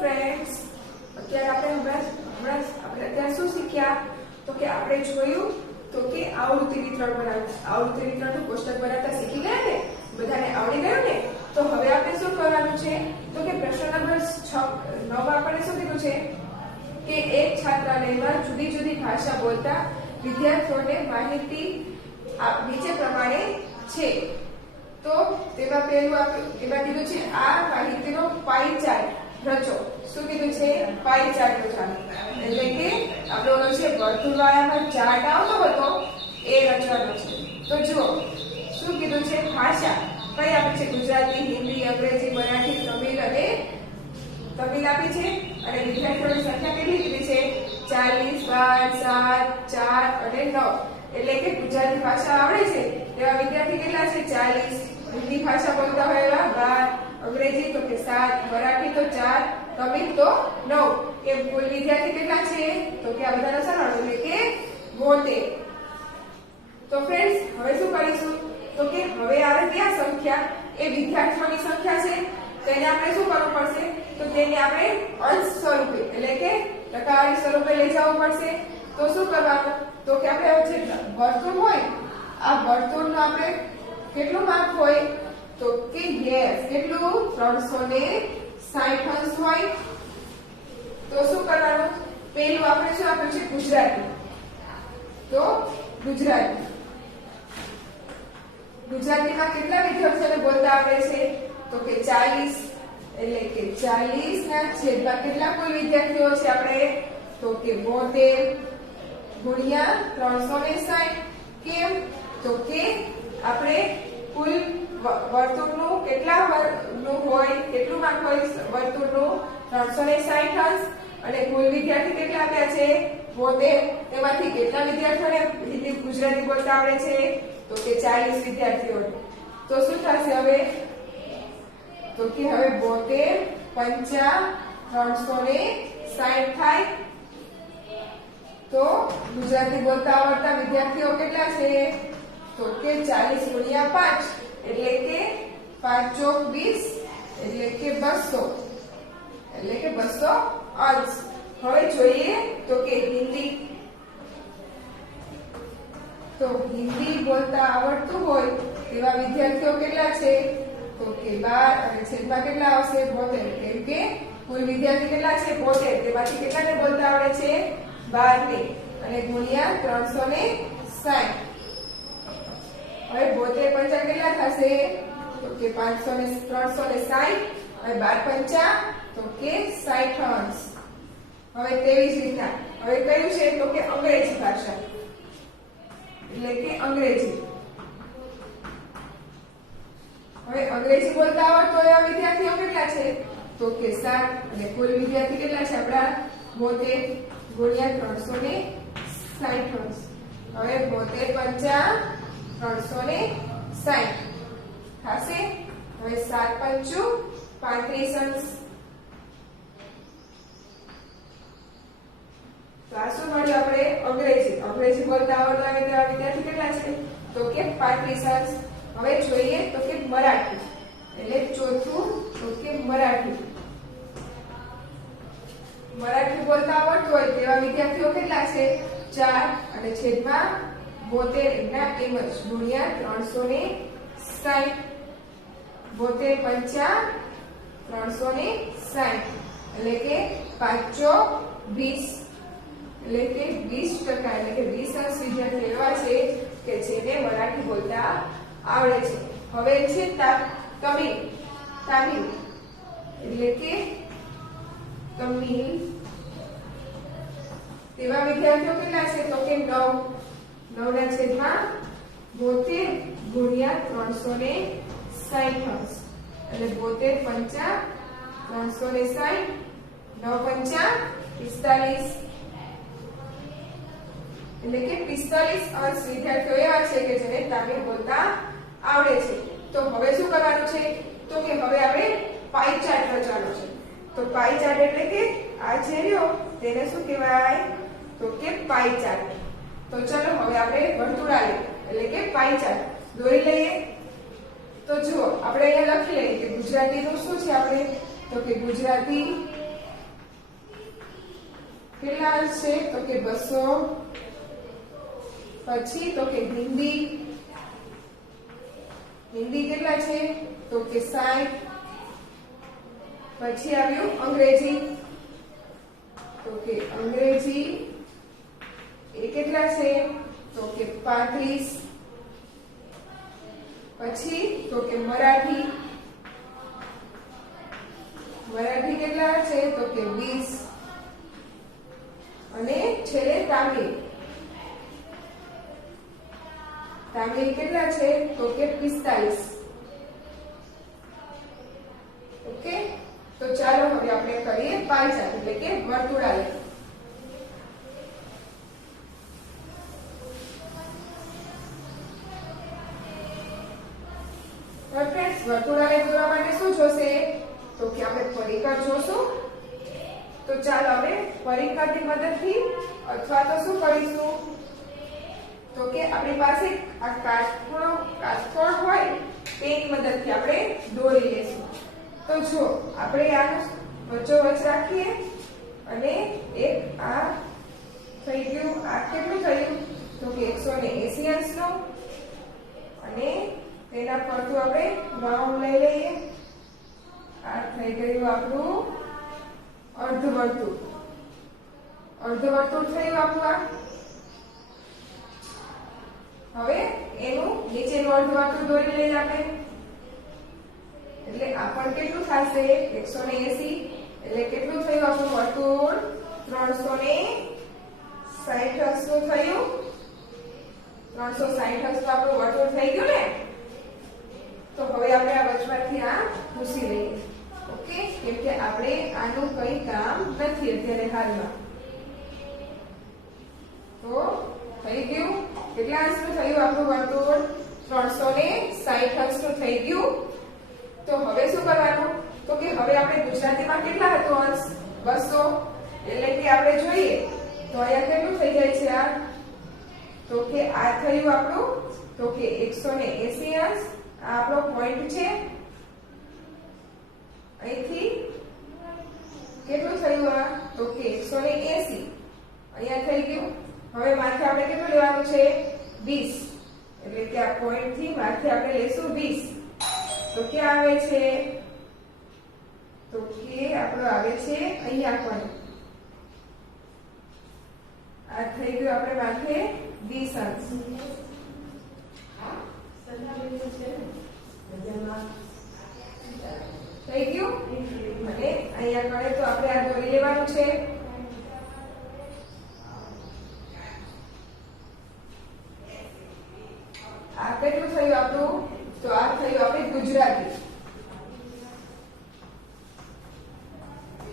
Friends, અત્યારે આપણે અત્યારે શું શીખ્યા? તો કે આપણે જોયું તો કે આવૃત્તિ વિતરણ બનાવવું. આવૃત્તિ વિતરણનું કોષ્ટક બનાવતા શીખી ગયા ને? બધાને આવડી ગયું ને? તો હવે આપણે શું કરવાનું છે? તો કે પ્રશ્ન નંબર 9 આપણે શું કીધું છે કે એક છાત્રાલયમાં જુદી જુદી ભાષા બોલતા વિદ્યાર્થીઓને માહિતી નીચે પ્રમાણે છે. તો તેમાં પહેલું એમાં કીધું છે આ માહિતીનો પાઈ ચાર્ટ રચો. શું કીધું છે? પાઈ ચાર્ટ રચવાનો. એટલે કે આપણો ઓલો છે વર્તુળવાળામાં ચાર્ટ આવતો હતો એ રચવાનો છે. તો જુઓ શું કીધું છે? ભાષા કઈ આપી છે? ગુજરાતી, હિન્દી, અંગ્રેજી, મરાઠી, તમિલ અને તમિલ આપી છે. અને વિદ્યાર્થીઓની સંખ્યા કેટલી કીધી છે? 40, 12, 7, 4 અને 9. એટલે કે ગુજરાતી ભાષા આવડે છે એવા વિદ્યાર્થી કેટલા છે? 40. હિન્દી ભાષા બોલતા હોય એવા 12, અંગ્રેજી તો કે 7, મરાઠી તો 4, તમિલ તો 9. એમ કુલ વિદ્યાર્થી કેટલા છે? તો કે આ બધાનો સરવાળો એટલે કે 72. તો ફ્રેન્ડ્સ હવે શું કરીશું? તો કે હવે આવે ક્યાં સંખ્યા? એ વિદ્યાર્થીઓની સંખ્યા છે. તેને આપણે શું કરવું પડશે? તો તેને આપણે અંશ સ્વરૂપે એટલે કે ટકાવારી સ્વરૂપે લઈ જવું પડશે. તો શું કરવાનું? તો કે આપણે જે વર્તુળ હોય આ વર્તુળનો આપણે કેટલું માપ હોય? તો કે યસ કેટલું? 360 અંશ હોય. તો શું કરવાનું? પહેલું આપણે શું આપ્યું છે? ગુજરાતી. તો ગુજરાતીમાં કેટલા વિદ્યાર્થીઓને બોલતા આવડે છે? તો કે 40. એટલે કે 40 ના છેદમાં કેટલા કુલ વિદ્યાર્થીઓ છે આપણે? તો કે 72 ગુણ્યા 360. કેમ? તો કે આપણે કુલ વર્તુળનું કેટલા નું હોય? કેટલું માપ હોય વર્તુળનું? 360 અંશ. અને કુલ વિદ્યાર્થી કેટલા આપ્યા છે? 72. તેમાંથી કેટલા વિદ્યાર્થીઓને હિન્દી ગુજરાતી બોલતા આવડે છે? તો કે 40 વિદ્યાર્થીઓને. તો શું થશે હવે? તો કે હવે 72 50 360 થાય. તો ગુજરાતી બોલતા આવડતા વિદ્યાર્થીઓ કેટલા છે? તો કે 40 ગુણ્યા 5 એટલે કે 5 ચોક 20 એટલે કે 200. એટલે કે 200 અંશ. હવે જોઈએ તો કે હિન્દી. તો હિન્દી બોલતા આવડતું હોય એવા વિદ્યાર્થીઓ કેટલા છે? તો કે 12 અને છેદમાં કેટલા આવશે? 72. કેમ કે કુલ વિદ્યાર્થી કેટલા છે? 72. તેમાંથી કેટલાને બોલતા આવડે છે? 12 ને. અને ગુણ્યા 360. હવે 72 પંચા કેટલા થશે? તો કે 360. અને 12 પંચા તો કે 60 અંશ. હવે તેવી જ રીતના હવે કયું છે? તો કે અંગ્રેજી ભાષા. એટલે કે અંગ્રેજી. હવે અંગ્રેજી બોલતા આવડતો એવા વિદ્યાર્થીઓ કેટલા છે? તો કે 7. અને કુલ વિદ્યાર્થી કેટલા છે આપડા? 72 ગુણ્યા 360 અંશ. હવે 72 પંચા 360 થશે. હવે 7 પંચું 35 અંશ. તો આ શું મળ્યું આપણે? અંગ્રેજી બોલતા આવડતા વિદ્યાર્થી કેટલા છે? તો કે 35 અંશ. હવે જોઈએ તો કે મરાઠી. એટલે ચોથું તો કે મરાઠી બોલતા આવડતું હોય તેવા વિદ્યાર્થીઓ કેટલા છે? 4. અને છેદમાં 72 ના એમ જ ગુણ્યા 360. 72 પંચા 360 એટલે કે 5 ચોક 20 એટલે કે 20%. એટલે કે 20 અંશ વિદ્યાર્થીઓ એવા છે કે જેને મરાઠી બોલતા આવડે છે. હવે છે તમિલ. એટલે કે તમિલ તેવા વિદ્યાર્થીઓ કેટલા છે? તો કે 9. 9 ના છેદમાં 72 ગુણ્યા 360 અંશ. એટલે 72 પંચા 360. 9 પંચા 45. એટલે કે 45 અંશ વિદ્યાર્થીઓ એવા છે કે જેને તમિલ બોલતા આવડે છે. તો હવે શું કરવાનું છે? તો કે હવે આપણે પાઈ ચાર્ટ રચવાનો છે. તો પાઈ ચાર્ટ એટલે કે આ જે રહ્યો તેને શું કહેવાય? તો કે પાઈ ચાર્ટ. તો ચલો હવે આપણે વર્તુળાલેખ એટલે કે પાઈ ચાર્ટ દોરી લઈએ. તો જુઓ આપણે અહીંયા લખી લઈએ કે ગુજરાતીનું શું છે આપણે? તો કે ગુજરાતી કેટલા અંશ છે તો કે 200. પછી તો કે હિન્દી કેટલા છે તો કે 60. પછી આવ્યું અંગ્રેજી તો કે અંગ્રેજી એ કેટલા છે તો કે 35. પછી તો કે મરાઠી કેટલા છે તો કે 20. અને છેલ્લે તામિલ કેટલા છે તો કે 45. ઓકે, તો ચાલો હવે આપણે કરીએ પાઈ ચાર્ટ એટલે કે વર્તુળાલેખ. ફ્રેન્ડ્સ, વર્તુળાલેખ દોરવા માટે શું જોશે તો કે આપણે પરિઘ જોશું. તો ચાલો આપણે પરિઘની મદદથી અથવા તો શું કરીશું તો કે આપણી પાસે આ કાટખૂણો હોય તેની મદદથી આપણે દોરી લઈશું. તો જો આપણે આનું વચ્ચોવચ્ચ રાખીએ અને એક આ થઈ ગયું, આ કેટલું થયું તો કે 180 અંશનું, અને તેના ફરતું આપણે રાઉન્ડ લઈ લઈએ. આ થઈ ગયું આપણું અર્ધવર્તુળ થયું આપણું. આ હવે એનું નીચેનું અર્ધવર્તુળ દોરી લઈએ આપણે. એટલે આ પણ કેટલું થશે 180, એટલે કેટલું થયું આપણું વર્તુળ 360 અંશનું થયું. 360 અંશનું આપણું વર્તુળ થઈ ગયું ને. તો હવે આપણે આ વચમાંથી આ ભૂસી લઈએ. ઓકે, કેમ કે આપણે આનું કઈ કામ નથી અત્યારે હાલમાં. તો થઈ ગયું કેટલા અંશનું થયું આપણું વર્તુળ 360 અંશનું થઈ ગયું. તો હવે શું કરવાનું તો કે હવે આપણે ગુજરાતીમાં કેટલા હતો અંશ 200, એટલે કે આપણે જોઈએ તો અહીંયા કેટલું થઈ જાય છે આ તો કે આ થયું આપણું તો કે 180 અંશ. આ આપણો પોઈન્ટ છે. અહીંથી કેટલું થયું આ તો કે 180 અહીંયા થઈ ગયું. હવે માથે આપણે કેટલું લેવાનું છે 20, એટલે કે આ પોઈન્ટ થી માથે આપણે લેશું 20. તો ક્યાં આવે છે તો કે આપણો આવે છે અહીંયા પોઈન્ટ. આ થઈ ગયું આપણે માથે 20 અંશ. થઈ ગયું. અને અહીંયા કણે તો આપણે આ દોરી લેવાનું છે. આ કેટલું થયું આપણું તો આ થયું આપણે ગુજરાતી.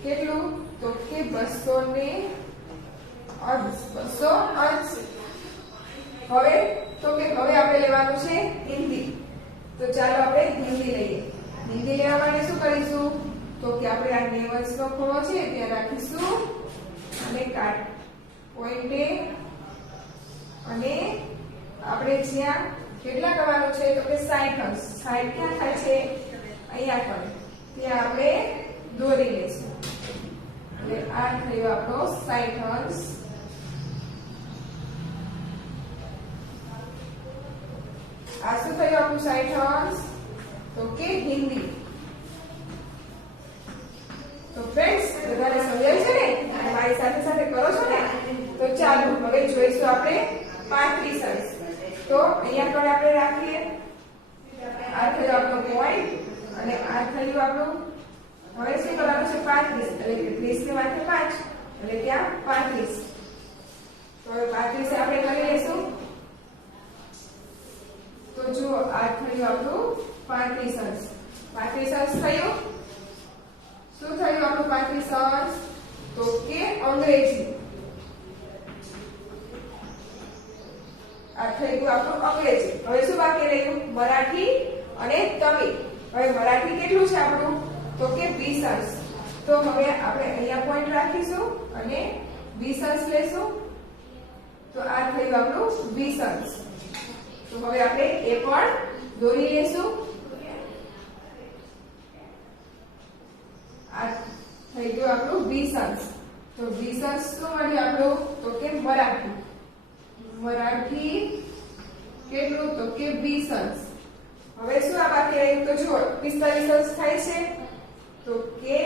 કેટલું તો કે 200 અંશ. હવે તો કે હવે આપણે લેવાનું છે હિન્દી. તો ચાલો આપણે હિન્દી લઈએ. હિન્દી લેવા માટે શું કરીશું તો કે આપણે આ 90 નો ખૂણો છે ત્યાં રાખીશું અને કાટ પોઈન્ટે, અને આપણે જ્યાં કેટલા કરવાનું છે તો કે 60 અંશ. 60 ક્યાં થાય છે અહીંયા પર, ત્યાં આપણે દોરી લઈશું. એટલે આ થયો આપણો 60 અંશ. આ શું થયું આપણું 60 અંશ તો કે હિન્દી. તો ફ્રેન્ડ્સ, બધાને સમજાય છે ને? મારી સાથે સાથે કરો છો ને? તો ચાલો હવે જોઈશું આપણે 35 અંશ. તો અહીંયા પણ આપણે રાખીએ. આ થયું આપણો પોઈન્ટ અને આ થયું આપણું. હવે શું કરવાનું છે 35, એટલે કે 30 ને માથે 5, એટલે ત્યાં 35. તો હવે 35 આપણે કરી લઈશું. તો જો આ થયું આપણું 35 અંશ. 35 અંશ થયું. શું થયું આપણું 35 અંશ તો કે અંગ્રેજી. આ થઈ ગયું આપણું અંગ્રેજી. હવે શું બાકી રહ્યું મરાઠી અને તમિલ. હવે મરાઠી કેટલું છે આપણું તો કે 20 અંશ. તો હવે આપણે અહીંયા પોઈન્ટ રાખીશું અને 20 અંશ લેશું. તો આ થયું આપણું 20 અંશ. તો હવે આપણે એ પણ દોરી લેશું. આ થઈ ગયું આપણું 20 અંશ. તો 20 અંશ શું મળ્યું આપણું? તો કે મરાઠી. મરાઠી કેટલું? તો કે 20 અંશ. હવે શું આ બાકી રહ્યું? તો જુઓ 45 અંશ થાય છે. તો કે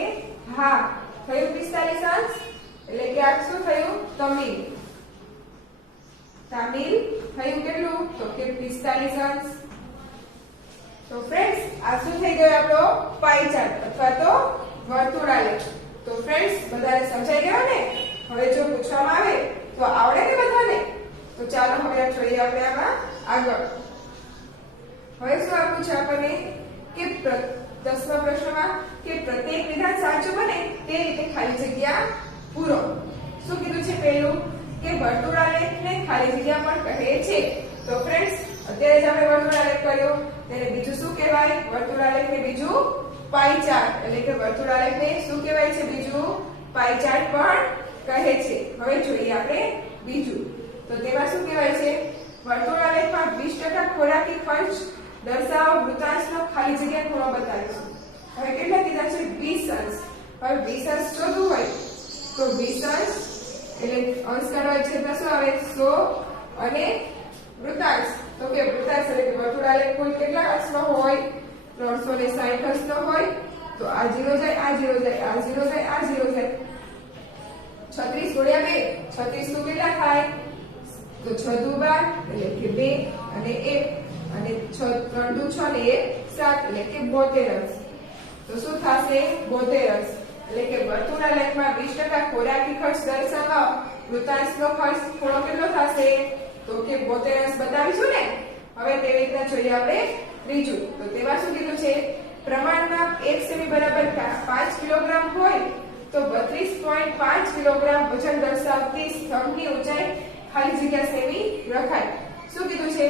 હા થયું 45 અંશ. એટલે કે આ શું થયું? તમિલ. તમિલ થયું કેટલું? તો કે 45 અંશ. તો ફ્રેન્ડ્સ આ શું થઈ ગયો આપણો પાઈ ચાર્ટ અથવા તો વર્તુળાલેખ. તો ફ્રેન્ડ્સ બધાને સમજાઈ ગયો ને? હવે જો પૂછવામાં આવે તો આવડે ને બધાને? તો ચાલો હવે જોઈએ આપણે આમાં આગળ. હવે શું આપ્યું છે આપણને કે 10મા પ્રશ્નમાં કે પ્રત્યેક વિધાન સાચું બને તે રીતે ખાલી જગ્યા પૂરો. શું કીધું છે? પહેલું કે વર્તુળાલેખને ખાલી જગ્યા પણ કહે છે. તો ફ્રેન્ડ્સ અત્યારે જ આપણે વર્તુળાલેખ કર્યો, તેને બીજું શું કહેવાય? વર્તુળાલેખને બીજું પાઈ ચાર્ટ. એટલે કે વર્તુળાલેખને શું કહેવાય છે? બીજું પાઈ ચાર્ટ પણ કહે છે. હવે જોઈએ આપણે બીજું. તો તેમાં શું કહેવાય છે? વર્તુળાલેખમાં 20% ખોરાકી ખર્ચ દર્શાવો વૃત્તાંશનો ખાલી જગ્યા ખૂણો બતાવીશું. હવે કેટલા કીધા છે? 20 અંશ. હવે 20 અંશ શોધવું હોય તો 20 અંશ એટલે અંશ કાઢવા છેદમાં શું આવે? 100 અને વૃત્તાંશ. તો કે વૃત્તાંશ એટલે કે વર્તુળાલેખ કુલ કેટલા અંશનો હોય? 360 અંશનો હોય. તો આ 0 જાય, આ 0 જાય, આ 0 જાય, આ 0 જાય. 36 ગુણ્યા 2 36 નું કેટલા થાય? તો 6 દુ 12 એટલે કે 2 અને 1 અને 6 3 દુ 6 ને 1 7 એટલે કે 72 અંશ. તો શું થશે? 72 અંશ. એટલે કે વર્તુળાલેખમાં 20% ખોરાકી ખર્ચ દર્શાવવા વૃત્તાંશનો ખર્ચ ખૂણો કેટલો થશે? તો કે 72 અંશ બતાવીશું ને. હવે તેવી રીતના જોઈએ આપણે ત્રીજું. તો તેમાં શું કીધું છે? પ્રમાણમાં 1 સેમી બરાબર 5 કિલોગ્રામ હોય તો 32.5 કિલોગ્રામ વજન દર્શાવતી સ્તંભની ઊંચાઈ ખાલી જગ્યા સેમી રખાય. શું કીધું છે?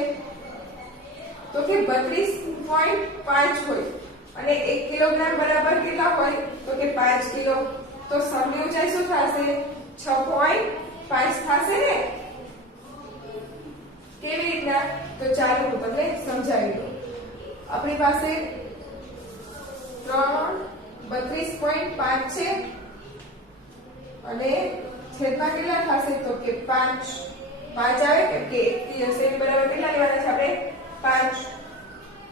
તો કે 32.5 હોય અને 1 કિલોગ્રામ બરાબર કેટલા હોય? તો કે 5 કિલો. તો સ્તંભની ઊંચાઈ શું થશે? 6.5 થશે ને. કેવી રીતના? તો ચાલો હું તમને સમજાવી દઉં. આપણી પાસે 32.5 છે અને છેદમાં કેટલા થશે? તો કે 5 આવે કેમ કે 1 સેમી બરાબર કેટલા લેવાના છે આપણે? 5.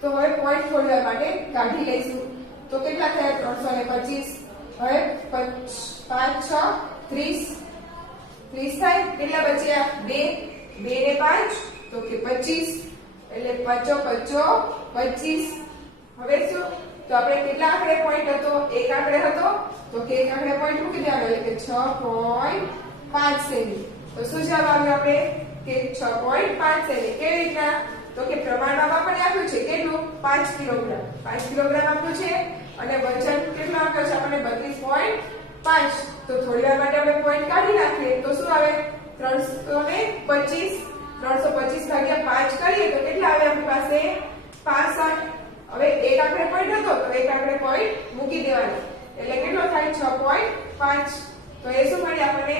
તો હવે પોઈન્ટ ખોલવા માટે કાઢી લઈશું. તો કેટલા થયા? 325. હવે 5 6 30 થાય. કેટલા બચ્યા? 2 ને 5 તો કે 25 એટલે 5 25. હવે શું? તો આપણે કેટલા આંકડે પોઈન્ટ હતો? એક આંકડે હતો. તો કે એક આંકડે પોઈન્ટ મૂકી દેવાનો એટલે કે 6.5 સેમી. તો શું જવાબ આવ્યો આપણે? કે 6.5 સેમી. કેવી રીતના? તો કે પ્રમાણમાં આપણને આપ્યું છે કેટલું? 5 કિલોગ્રામ. 5 કિલોગ્રામ આપ્યું છે અને વજન કેટલો આપ્યો છે આપણને? 32.5. તો થોડી વાર માટે આપણે પોઈન્ટ કાઢી નાખીએ તો શું આવે? 325. 325 ભાગ્યા 5 કરીએ તો કેટલા આવે આપણી પાસે? 65. હવે એક આંકડે પોઈન્ટ હતો તો એક આંકડે પોઈન્ટ મૂકી દેવાનો એટલે કેટલો થાય? 6.5. તો એ શું મળી આપણને?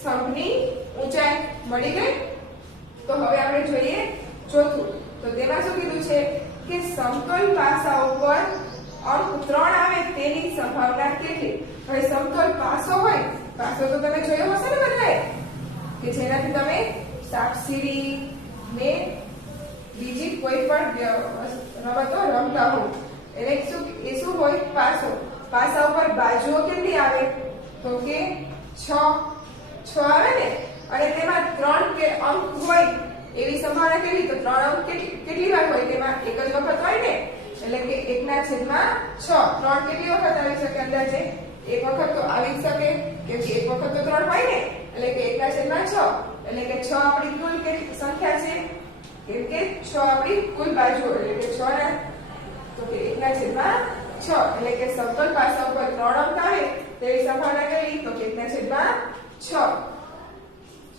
સ્તંભની ઊંચાઈ મળી ગઈ. તો હવે આપણે જોઈએ ચોથું. તો તેમાં શું કીધું છે? કે સમતલ પાસા ઉપર અંક 3 આવે તેની સંભાવના કેટલી? હવે સમતલ પાસો હોય, પાસો તો તમે જોયો હશે ને બધાએ, કે જેનાથી તમે સાપસીડી ને બીજી કોઈ પણ રમતો રમતા હો. એટલે એ શું હોય? પાસો. પાસા ઉપર બાજુઓ કેટલી આવે? તો કે 6 આવે ને. અને તેમાં 3 કે અંક હોય એવી સંભાવના કેટલી? તો 3 અંક કેટલી વાર હોય? તેમાં એક જ વખત હોય ને. એટલે કે 1/6. 3 કેટલી વખત આવી શકે અંદાજે? એક વખત તો આવી જ શકે કેમ કે એક વખત તો 3 હોય ને. એટલે કે 1/6. એટલે કે 6 આપણી કુલ કેટલી સંખ્યા છે? કેમ કે 6 આપણી કુલ બાજુઓ એટલે કે 6 ના તો કે 1/6 એટલે કે સમતલ પાસા ઉપર 3 અંક આવે તેવી સંભાવના કેટલી? તો કે 1/6.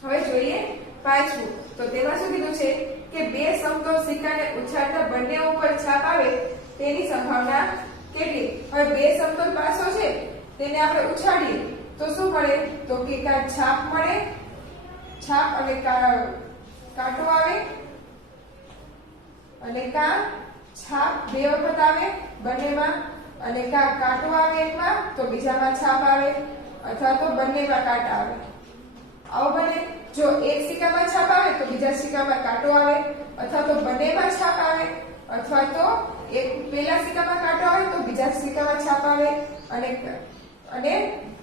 હવે જોઈએ પાંચમું. તો તેમાં શું કીધું છે? કે બે સમતલ સિક્કાને ઉછાળતા બંને ઉપર છાપ આવે તેની સંભાવના કેટલી? હવે બે સમતલ પાસો છે તેને આપણે ઉછાળીએ તો શું મળે? તો કે કા છાપ મળે, છાપ અને કાંટો આવે અને કા છાપ બે વખત આવે બંનેમાં અને કા કાંટો આવે એકમાં તો બીજામાં છાપ આવે. અથવા તો બંનેમાં કાંટા આવે. આવું બને. જો એક સિક્કામાં છાપ આવે તો બીજા સિક્કામાં કાંટો આવે, અથવા તો બંનેમાં છાપ આવે, અથવા તો એક પેલા સિક્કામાં કાંટો આવે તો બીજા સિક્કામાં છાપ આવે, અને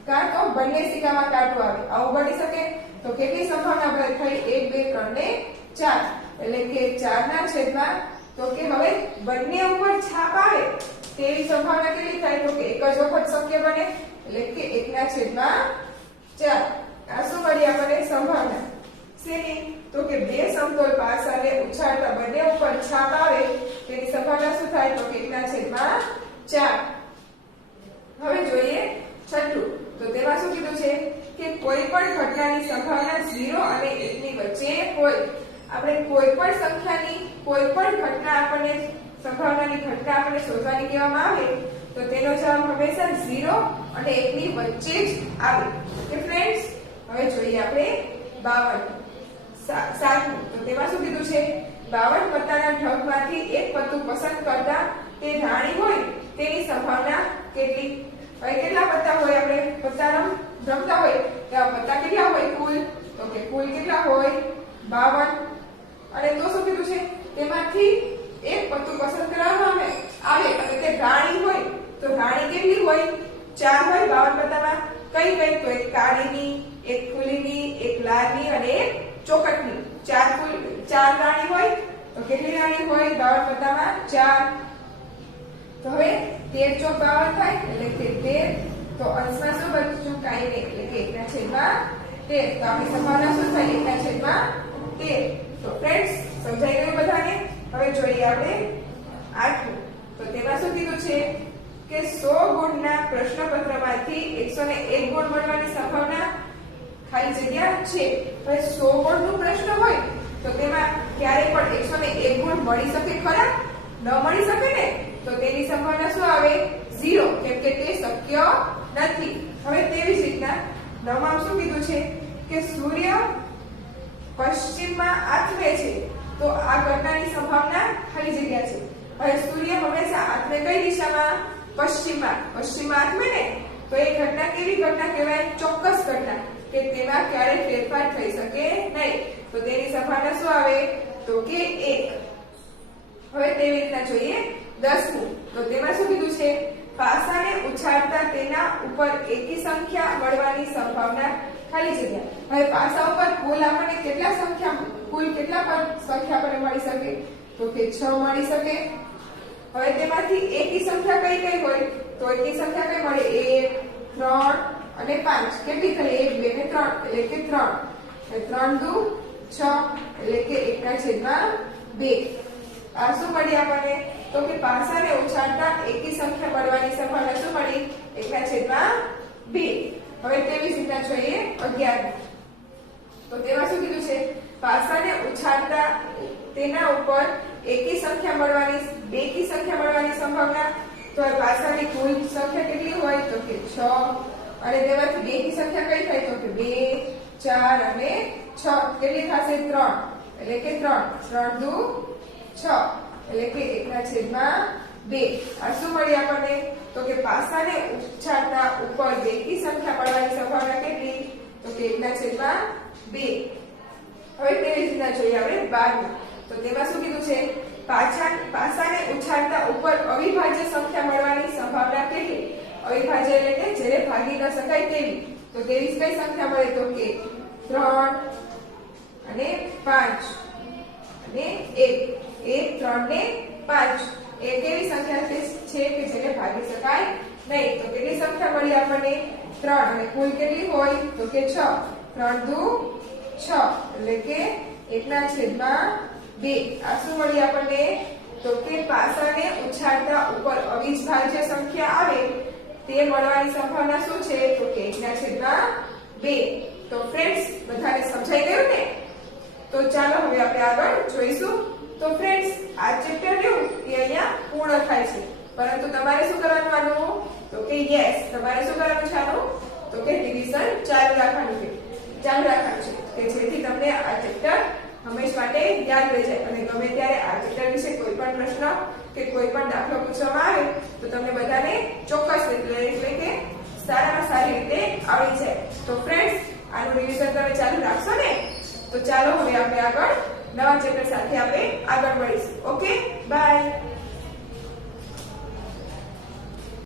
કાં તો બંને સિક્કામાં કાંટો આવે. આવું બની શકે. તો કેટલી સંભાવના બને થઈ? 1 2 3 ને 4. એટલે કે 4 ના છેદમાં તો કે હવે બંને ઉપર છાપ આવે તેવી સંભાવના કેટલી થાય? તો કે એક જ વખત શક્ય બને. એટલે કે 1 ના છેદમાં 4. આ શું મળી આપણને સંભાવના? શેની? તો કે બે સમતોલ પાસાને ઉછાળતા બંને ઉપર છાપ આવે તેની સંભાવના શું થાય? તો કે 1 ના છેદમાં 4. હવે જોઈએ છઠ્ઠું. તો તેમાં શું કીધું છે કે કોઈ પણ ઘટનાની સંભાવના 0 અને 1 ની વચ્ચે હોય. આપણે કોઈ પણ સંખ્યાની કોઈ પણ ઘટના આપણને સંભાવનાની ઘટના આપણને શોધવાની કહેવામાં આવે તો તેનો જવાબ હંમેશા 0 અને 1 ની વચ્ચે જ આવે. કે ફ્રેન્ડ્સ, હવે જોઈએ આપણે 52. સાતમું. તો તેમાં શું કીધું છે? 52 પત્તાના ઢગમાંથી એક પત્તું પસંદ કરતા તે રાણી હોય તેની સંભાવના કેટલી? હવે કેટલા પત્તા હોય? આપણે પત્તા રમતા હોય તેવા પત્તા કેટલા હોય કુલ? તો કે કુલ કેટલા હોય? 52. અને તો શું કીધું છે? તેમાંથી એક પત્તું પસંદ કરવામાં આવે અને તે રાણી હોય તો રાણી કેટલી હોય? 4 હોય 52 પત્તામાં. કઈ કઈ? તો એક કાળીની, એક ફૂલીની, એક લાલની અને એક ચોકટની. 4 રાણી હોય તો કેટલી રાણી હોય 52 પત્તામાં? 4. તો હવે 13 ચોક 52 થાય એટલે કે 13. તો અંશમાં શું બચ્યું? કાંઈ નહીં. એટલે કે 1 ના છેદમાં 13. તો આપણી સંભાવના શું થાય? 1 ના છેદમાં 13. તો ફ્રેન્ડ્સ, સમજાઈ ગયું બધાને? હવે જોઈએ આપણે 8મું. તો તેમાં શું કીધું છે કે 100 ગુણના પ્રશ્નપત્રમાંથી 101 ગુણ મળવાની સંભાવના ખાલી જગ્યા છે. હવે 100 ગુણનો પ્રશ્ન હોય તો તેમાં ક્યારે પણ 101 ગુણ મળી શકે ખરા? ન મળી શકે ને. તો તેની સંભાવના શું આવે? 0. કેમ કે તે શક્ય નથી. હવે તેવી જ રીતના 9માં શું કીધું છે કે સૂર્ય પશ્ચિમમાં આથમે છે. તો આ ઘટનાની સંભાવના ખાલી જગ્યા છે. હવે સૂર્ય હંમેશા આથમે કઈ દિશામાં? પશ્ચિમમાં. પશ્ચિમમાં આથમે ને તો એ ઘટના કેવી ઘટના કહેવાય? ચોક્કસ ઘટના, કે તેમાં ક્યારેય ફેરફાર થઈ શકે નહીં. તો તેની સંભાવના શું આવે? તો કે 1. હવે તેવી રીતના જોઈએ 10મું. તો તેમાં શું કીધું છે? પાસાને ઉછાળતા તેના ઉપર એકી સંખ્યા મળવાની સંભાવના ખાલી જગ્યા. હવે પાસા ઉપર કુલ આપણને કેટલા સંખ્યા આપણને મળી શકે? તો કે 6 મળી શકે. હવે તેમાંથી એકી સંખ્યા કઈ કઈ હોય? તો એકી સંખ્યા કઈ મળે? 1 3 અને 5. કેટલી થઈ? 1 2 ને 3 એટલે કે 3. 3 દુ 6 એટલે કે 1 ના છેદમાં 2. આ શું મળી આપણને? તો કે પાસાને ઉછાળતા એકી સંખ્યા મળવાની સંભાવના શું મળી? 1 ના છેદમાં 2. હવે તેવી જ રીતના જોઈએ 11. તો તેમાં શું કીધું છે? પાસાને ઉછાળતા તેના ઉપર એકી સંખ્યા મળવાની બેકી સંખ્યા મળવાની સંભાવના. તો પાસાની કુલ સંખ્યા કેટલી હોય? તો કે 6. અને તેમાંથી બેકી સંખ્યા કઈ થાય? તો કે 2 4 અને 6. કેટલી થશે? 3. એટલે કે 3 દુ 6 એટલે કે 1 ના છેદમાં 2. આ શું મળી આપણને? તો કે પાસાને ઉછાળતા ઉપર બેકી સંખ્યા મળવાની સંભાવના કેટલી? તો કે 1 ના છેદમાં 2. હવે તેવી રીતના જોઈએ આપણે 12. તો તેમાં શું કીધું છે? પાસાને ઉછાળતા ઉપર અવિભાજ્ય સંખ્યા મળવાની સંભાવના કેટલી? અવિભાજ્ય એટલે કે જેને ભાગી ન શકાય તેવી. તો તેવી કઈ સંખ્યા મળે? તો કે 3 અને 5 અને 1. 1 3 ને 5 એ કેવી સંખ્યા છે કે જેને ભાગી શકાય નહીં. તો કેટલી સંખ્યા મળી આપણને? 3. અને કુલ કેટલી હોય? તો કે 6. 3 દુ 6 એટલે કે 1 ના છેદમાં 2. આ શું મળી આપણને? તો કે પાસાને ઉછાળતા ઉપર અવિભાજ્ય સંખ્યા આવે તે મળવાની સંભાવના શું છે? તો કે 1 ના છેદમાં 2. તો ફ્રેન્ડ્સ, બધાને સમજાઈ ગયું ને? તો ચાલો હવે આપણે આગળ જોઈશું. તો ફ્રેન્ડ્સ, આ ચેપ્ટર રહ્યું એ અહીંયા પૂર્ણ થાય છે. પરંતુ તમારે શું કરવાનું આનું? તો કે યસ, તમારે શું કરવાનું છે આનું? તો કે રિવિઝન ચાલુ રાખવાનું છે. કે જેથી તમને આ ચેપ્ટર હંમેશ માટે યાદ રહી જાય અને ગમે ત્યારે આ ચેપ્ટર વિશે કોઈ પણ પ્રશ્ન કે કોઈ પણ દાખલો પૂછવામાં આવે તો તમને બધાને ચોક્કસ એટલે કે સારામાં સારી રીતે આવડી જાય. તો ફ્રેન્ડ્સ, આનું રિવિઝન તમે ચાલુ રાખશો ને? તો ચાલો હવે આપણે આગળ નવા ચેપ્ટર સાથે આપણે આગળ મળીશું. ઓકે.